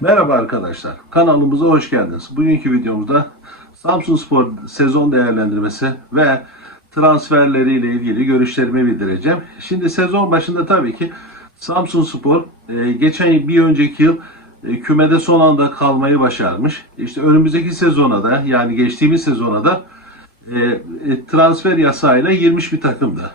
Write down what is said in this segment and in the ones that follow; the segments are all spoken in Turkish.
Merhaba arkadaşlar, kanalımıza hoş geldiniz. Bugünkü videomuzda Samsun Spor sezon değerlendirmesi ve transferleriyle ilgili görüşlerimi bildireceğim. Şimdi sezon başında tabii ki Samsun Spor e, geçen bir önceki yıl e, kümede son anda kalmayı başarmış. İşte önümüzdeki sezona da yani geçtiğimiz sezona da e, transfer yasağıyla girmiş bir takımdı.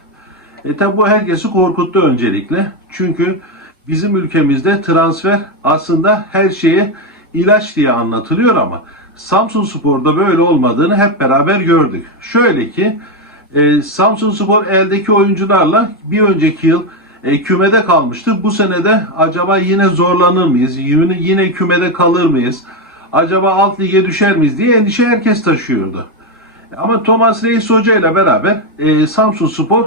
E tabi bu herkesi korkuttu öncelikle. Çünkü bizim ülkemizde transfer aslında her şeye ilaç diye anlatılıyor ama Samsun Spor'da böyle olmadığını hep beraber gördük. Şöyle ki e, Samsun Spor eldeki oyuncularla bir önceki yıl e, kümede kalmıştı. Bu sene de acaba yine zorlanır mıyız? Yine, yine kümede kalır mıyız? Acaba alt lige düşer miyiz diye endişe herkes taşıyordu. Ama Thomas Reis Hoca ile beraber e, Samsun Spor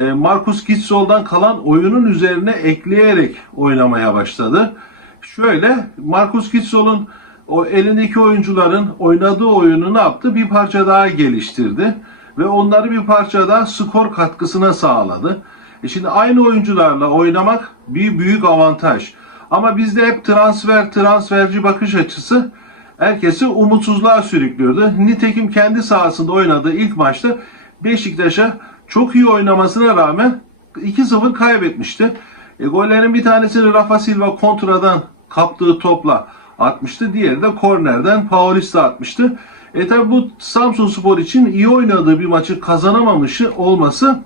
Marcus Gitsol'dan kalan oyunun üzerine ekleyerek oynamaya başladı. Şöyle Marcus Gitsol'un o elindeki oyuncuların oynadığı oyunu ne yaptı? Bir parça daha geliştirdi ve onları bir parça daha skor katkısına sağladı. E şimdi aynı oyuncularla oynamak bir büyük avantaj. Ama bizde hep transfer, transferci bakış açısı herkesi umutsuzluğa sürüklüyordu. Nitekim kendi sahasında oynadığı ilk maçta Beşiktaş'a çok iyi oynamasına rağmen 2-0 kaybetmişti. E, gollerin bir tanesini Rafa Silva kontradan kaptığı topla atmıştı. Diğeri de kornerden Paulista atmıştı. E tabi bu Samsun Spor için iyi oynadığı bir maçı kazanamamışı olması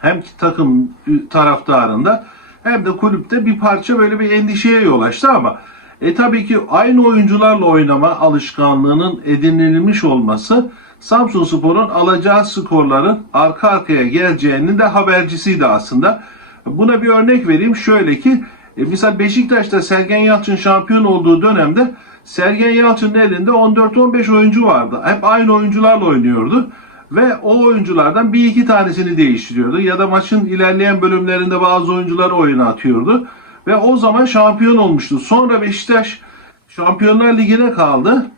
hem takım taraftarında hem de kulüpte bir parça böyle bir endişeye yol açtı ama e tabii ki aynı oyuncularla oynama alışkanlığının edinilmiş olması Samsun Spor'un alacağı skorların arka arkaya geleceğinin de habercisiydi aslında. Buna bir örnek vereyim. Şöyle ki e, mesela Beşiktaş'ta Sergen Yalçın şampiyon olduğu dönemde Sergen Yalçın'ın elinde 14-15 oyuncu vardı. Hep aynı oyuncularla oynuyordu. Ve o oyunculardan bir iki tanesini değiştiriyordu. Ya da maçın ilerleyen bölümlerinde bazı oyuncuları oyuna atıyordu. Ve o zaman şampiyon olmuştu. Sonra Beşiktaş Şampiyonlar Ligi'ne kaldı.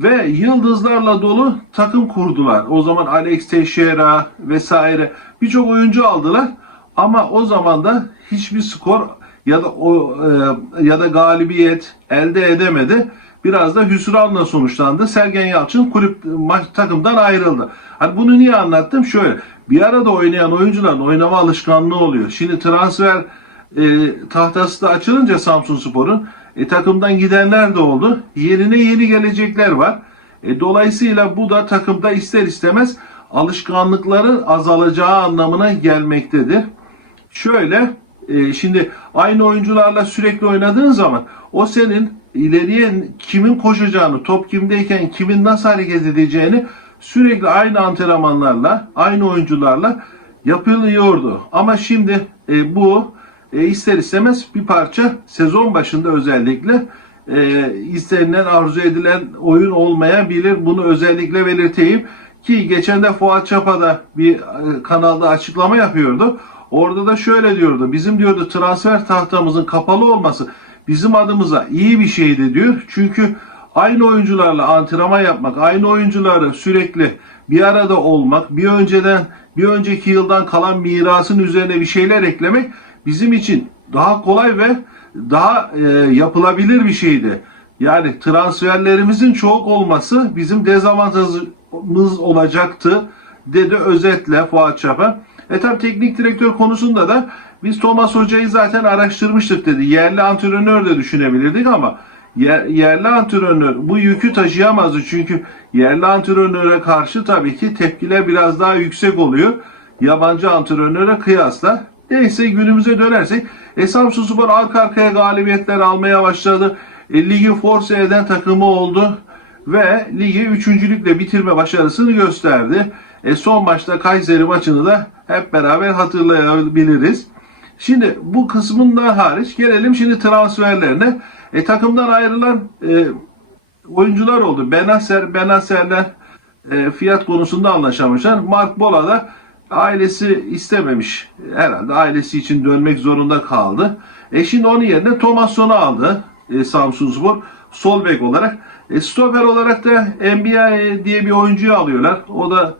Ve yıldızlarla dolu takım kurdular. O zaman Alex Teixeira vesaire birçok oyuncu aldılar. Ama o zaman da hiçbir skor ya da o e, ya da galibiyet elde edemedi. Biraz da hüsranla sonuçlandı. Sergen Yalçın kulüp maç takımdan ayrıldı. Hani bunu niye anlattım? Şöyle bir arada oynayan oyuncuların oynama alışkanlığı oluyor. Şimdi transfer e, tahtası da açılınca Samsun Spor'un e, takımdan gidenler de oldu. Yerine yeni gelecekler var. E, dolayısıyla bu da takımda ister istemez alışkanlıkların azalacağı anlamına gelmektedir. Şöyle e, şimdi aynı oyuncularla sürekli oynadığın zaman o senin ileriye kimin koşacağını, top kimdeyken kimin nasıl hareket edeceğini sürekli aynı antrenmanlarla, aynı oyuncularla yapılıyordu. Ama şimdi e, bu e, ister istemez bir parça sezon başında özellikle e, istenilen arzu edilen oyun olmayabilir. Bunu özellikle belirteyim ki geçen de Fuat Çapa da bir e, kanalda açıklama yapıyordu. Orada da şöyle diyordu. Bizim diyordu transfer tahtamızın kapalı olması bizim adımıza iyi bir şeydi diyor. Çünkü aynı oyuncularla antrenman yapmak, aynı oyuncuları sürekli bir arada olmak, bir önceden bir önceki yıldan kalan mirasın üzerine bir şeyler eklemek bizim için daha kolay ve daha e, yapılabilir bir şeydi. Yani transferlerimizin çok olması bizim dezavantajımız olacaktı dedi özetle Fuat Çapa. E tabi teknik direktör konusunda da biz Thomas Hoca'yı zaten araştırmıştık dedi. Yerli antrenör de düşünebilirdik ama yer, yerli antrenör bu yükü taşıyamazdı. Çünkü yerli antrenöre karşı tabii ki tepkiler biraz daha yüksek oluyor. Yabancı antrenöre kıyasla. Neyse günümüze dönersek e, Samsun Spor arka arkaya galibiyetler almaya başladı. E, ligi force eden takımı oldu ve ligi üçüncülükle bitirme başarısını gösterdi. E, son maçta Kayseri maçını da hep beraber hatırlayabiliriz. Şimdi bu kısmından hariç gelelim şimdi transferlerine. E, takımdan ayrılan e, oyuncular oldu. Benaser, Benaser'ler e, fiyat konusunda anlaşamamışlar. Mark Bola da ailesi istememiş. Herhalde ailesi için dönmek zorunda kaldı. E şimdi onun yerine Thomas Son'u aldı e, Samsun. Sol bek olarak. E, stoper olarak da NBA diye bir oyuncuyu alıyorlar. O da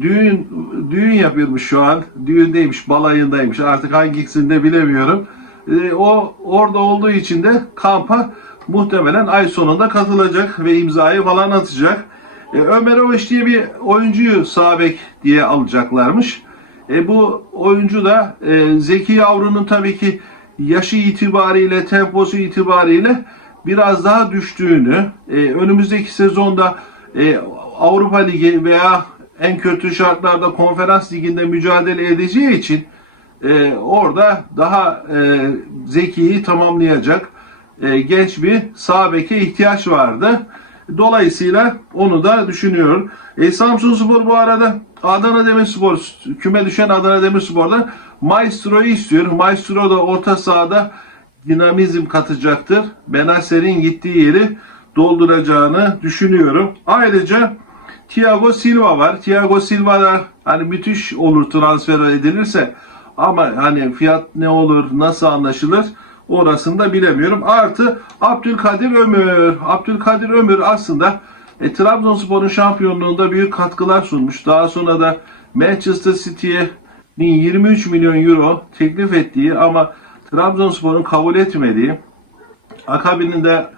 düğün düğün yapıyormuş şu an. Düğündeymiş, balayındaymış. Artık hangisinde bilemiyorum. E, o orada olduğu için de kampa muhtemelen ay sonunda katılacak ve imzayı falan atacak. E, Ömer Oveç diye bir oyuncuyu sağ bek diye alacaklarmış. E, bu oyuncu da e, Zeki Yavru'nun tabii ki yaşı itibariyle, temposu itibariyle biraz daha düştüğünü, e, önümüzdeki sezonda e, Avrupa Ligi veya en kötü şartlarda konferans liginde mücadele edeceği için e, orada daha e, zekiyi tamamlayacak e, genç bir sağ beke ihtiyaç vardı. Dolayısıyla onu da düşünüyorum. E, Samsun Spor bu arada Adana Demirspor küme düşen Adana Demirspor'dan Maestro'yu istiyor. Maestro da orta sahada dinamizm katacaktır. Benacer'in gittiği yeri dolduracağını düşünüyorum. Ayrıca Thiago Silva var. Thiago Silva da hani müthiş olur transfer edilirse ama hani fiyat ne olur, nasıl anlaşılır orasını da bilemiyorum. Artı Abdülkadir Ömür. Abdülkadir Ömür aslında e, Trabzonspor'un şampiyonluğunda büyük katkılar sunmuş. Daha sonra da Manchester City'nin 23 milyon euro teklif ettiği ama Trabzonspor'un kabul etmediği akabininde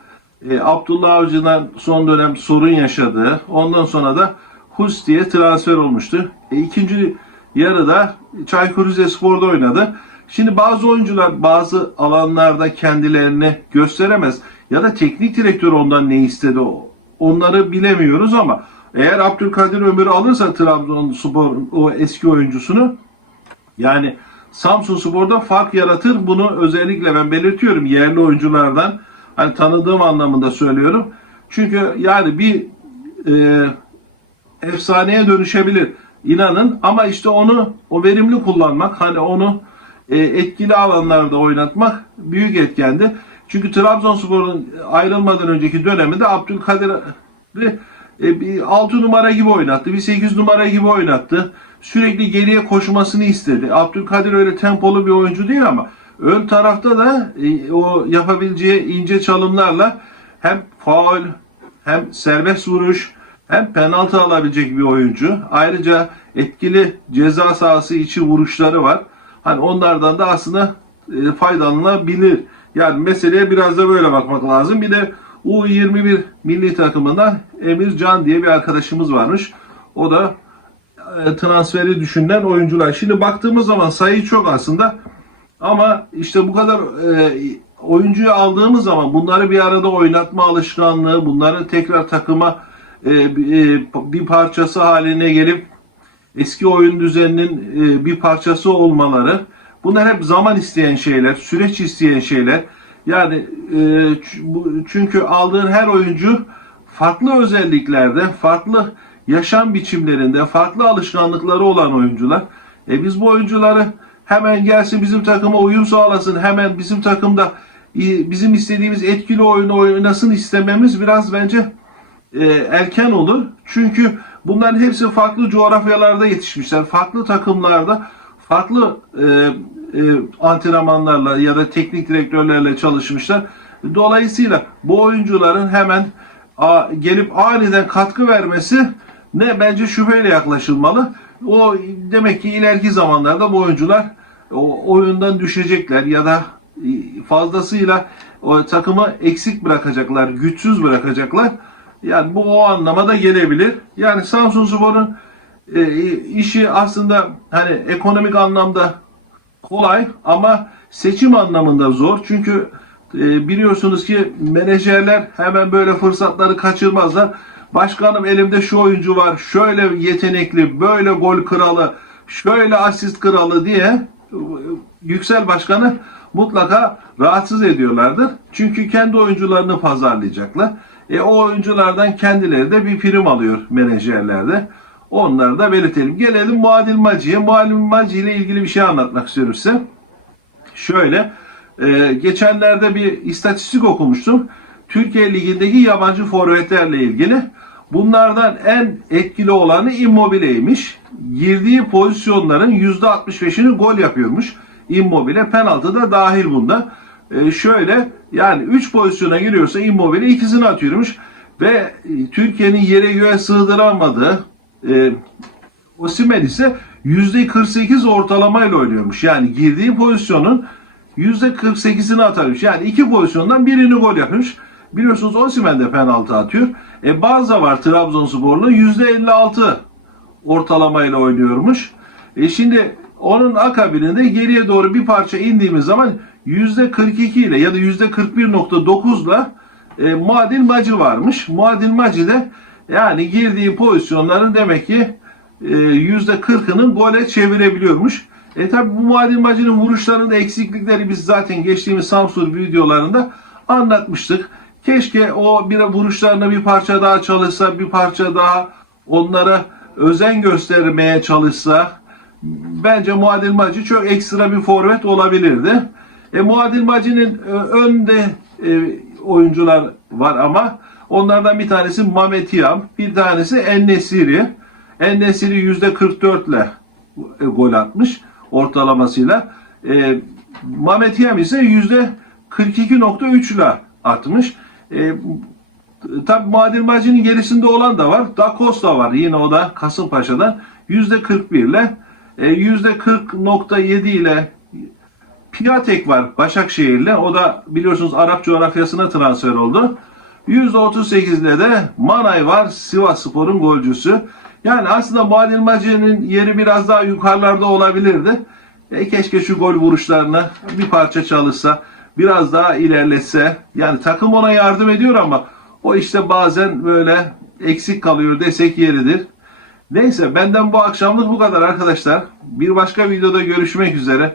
e, Abdullah Avcı'dan son dönem sorun yaşadığı, ondan sonra da Husti'ye transfer olmuştu. E, ikinci yarıda Çaykur Rizespor'da oynadı. Şimdi bazı oyuncular bazı alanlarda kendilerini gösteremez ya da teknik direktör ondan ne istedi o- onları bilemiyoruz ama eğer Abdülkadir Ömür'ü alırsa Trabzonspor o eski oyuncusunu yani Samsun Spor'da fark yaratır. Bunu özellikle ben belirtiyorum yerli oyunculardan. Hani tanıdığım anlamında söylüyorum. Çünkü yani bir e, efsaneye dönüşebilir. İnanın ama işte onu o verimli kullanmak hani onu e, etkili alanlarda oynatmak büyük etkendi. Çünkü Trabzonspor'un ayrılmadan önceki döneminde Abdülkadir'i e, bir 6 numara gibi oynattı. Bir 8 numara gibi oynattı. Sürekli geriye koşmasını istedi. Abdülkadir öyle tempolu bir oyuncu değil ama ön tarafta da e, o yapabileceği ince çalımlarla hem faul hem serbest vuruş hem penaltı alabilecek bir oyuncu. Ayrıca etkili ceza sahası içi vuruşları var. Hani onlardan da aslında e, faydalanabilir. Yani meseleye biraz da böyle bakmak lazım. Bir de U21 milli takımından Emir Can diye bir arkadaşımız varmış. O da e, transferi düşünülen oyuncular. Şimdi baktığımız zaman sayı çok aslında. Ama işte bu kadar e, oyuncuyu aldığımız zaman bunları bir arada oynatma alışkanlığı, bunların tekrar takıma e, e, bir parçası haline gelip eski oyun düzeninin e, bir parçası olmaları bunlar hep zaman isteyen şeyler, süreç isteyen şeyler. Yani e, çünkü aldığın her oyuncu farklı özelliklerde, farklı yaşam biçimlerinde, farklı alışkanlıkları olan oyuncular. E biz bu oyuncuları hemen gelsin bizim takıma uyum sağlasın, hemen bizim takımda bizim istediğimiz etkili oyunu oynasın istememiz biraz bence e, erken olur. Çünkü bunların hepsi farklı coğrafyalarda yetişmişler. Farklı takımlarda farklı e, e, antrenmanlarla ya da teknik direktörlerle çalışmışlar. Dolayısıyla bu oyuncuların hemen a, gelip aniden katkı vermesi ne bence şüpheyle yaklaşılmalı. O demek ki ileriki zamanlarda bu oyuncular o oyundan düşecekler ya da e, fazlasıyla o takımı eksik bırakacaklar, güçsüz bırakacaklar. Yani bu o anlama da gelebilir. Yani Samsun Spor'un e, işi aslında hani ekonomik anlamda kolay ama seçim anlamında zor. Çünkü e, biliyorsunuz ki menajerler hemen böyle fırsatları kaçırmazlar. Başkanım elimde şu oyuncu var, şöyle yetenekli, böyle gol kralı, şöyle asist kralı diye e, Yüksel Başkanı mutlaka rahatsız ediyorlardır. Çünkü kendi oyuncularını pazarlayacaklar. E, o oyunculardan kendileri de bir prim alıyor menajerlerde. Onları da belirtelim. Gelelim Muadil Maci'ye. Muadil Maci ile ilgili bir şey anlatmak istiyorum. Şöyle, e, geçenlerde bir istatistik okumuştum. Türkiye Ligi'ndeki yabancı forvetlerle ilgili. Bunlardan en etkili olanı Immobile'ymiş. Girdiği pozisyonların %65'ini gol yapıyormuş. Immobile penaltı da dahil bunda. E, şöyle yani 3 pozisyona giriyorsa Immobile ikisini atıyormuş. Ve e, Türkiye'nin yere göğe sığdıramadığı e, Osimhen ise %48 ortalamayla oynuyormuş. Yani girdiği pozisyonun %48'ini atarmış. Yani iki pozisyondan birini gol yapmış. Biliyorsunuz Osimhen de penaltı atıyor. E bazı var Trabzonsporlu %56 ortalamayla oynuyormuş. E şimdi onun akabininde geriye doğru bir parça indiğimiz zaman %42 ile ya da %41.9 ile e, Muadil Macı varmış. Muadil Macı de yani girdiği pozisyonların demek ki e, %40'ını gole çevirebiliyormuş. E tabi bu Muadil Macı'nın vuruşlarında eksiklikleri biz zaten geçtiğimiz Samsun videolarında anlatmıştık. Keşke o bir vuruşlarına bir parça daha çalışsa, bir parça daha onlara özen göstermeye çalışsa bence Muadil Macı çok ekstra bir forvet olabilirdi. E, Muadil Macı'nın e, önde e, oyuncular var ama onlardan bir tanesi Mehmet Yam, bir tanesi Ennesiri. Ennesiri %44 ile e, gol atmış ortalamasıyla. E, Mehmet Yam ise %42.3 ile atmış. E, Tabi Muadil Macı'nın gerisinde olan da var. Da Costa var yine o da Kasımpaşa'dan. %41 ile e, %40.7 ile Piatek var Başakşehir'le. O da biliyorsunuz Arap coğrafyasına transfer oldu. %38 ile de Manay var Sivas Spor'un golcüsü. Yani aslında Muadil Macı'nın yeri biraz daha yukarılarda olabilirdi. E, keşke şu gol vuruşlarını bir parça çalışsa, biraz daha ilerletse. Yani takım ona yardım ediyor ama o işte bazen böyle eksik kalıyor desek yeridir. Neyse benden bu akşamlık bu kadar arkadaşlar. Bir başka videoda görüşmek üzere.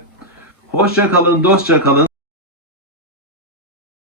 Hoşça kalın, dostça kalın.